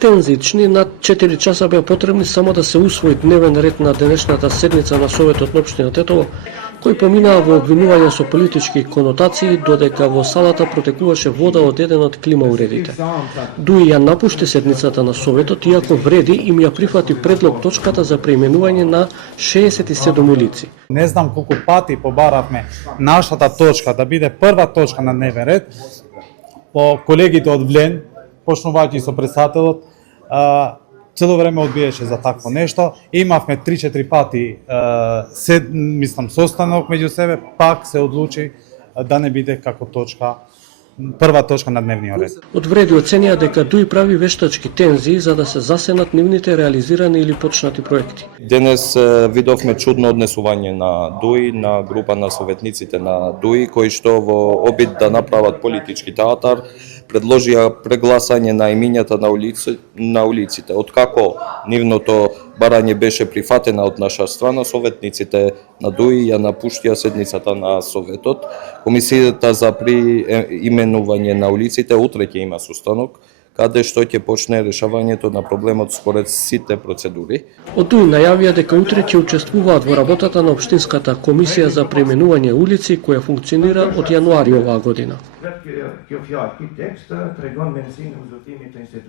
тензични, над 4 часа беа потребни само да се усвои дневен ред на денешната седница на Советот на општина Тетово, кој поминаа во обвинување со политички конотации, додека во салата протекуваше вода од еден од климауредите. Дуи ја напушти седницата на Советот, иако вреди им ја прифати предлог точката за преименување на 67 улици. Не знам колку пати побаравме нашата точка да биде прва точка на дневен ред, по колегите од Влен, почнувајќи со председателот, цело време одбиеше за такво нешто. Имавме 3-4 пати состанок меѓу себе, пак се одлучи да не биде како точка, прва точка на дневниот ред. Од вреди оценија дека Дуи прави вештачки тензии за да се засенат нивните реализирани или почнати проекти. Денес видовме чудно однесување на Дуи, на група на советниците на Дуи, кои што во обид да направат политички театар, предложија прегласање на имињата на улиците. Откако нивното барање беше прифатена од наша страна, советниците на Дуи ја напуштија седницата на Советот. Комисијата за преименување на улиците утре ќе има состанок, каде што ќе почне решавањето на проблемот според сите процедури. Од Дуи најавија дека утре ќе учествуваат во работата на Општинската комисија за преименување улици, која функционира од јануари оваа година.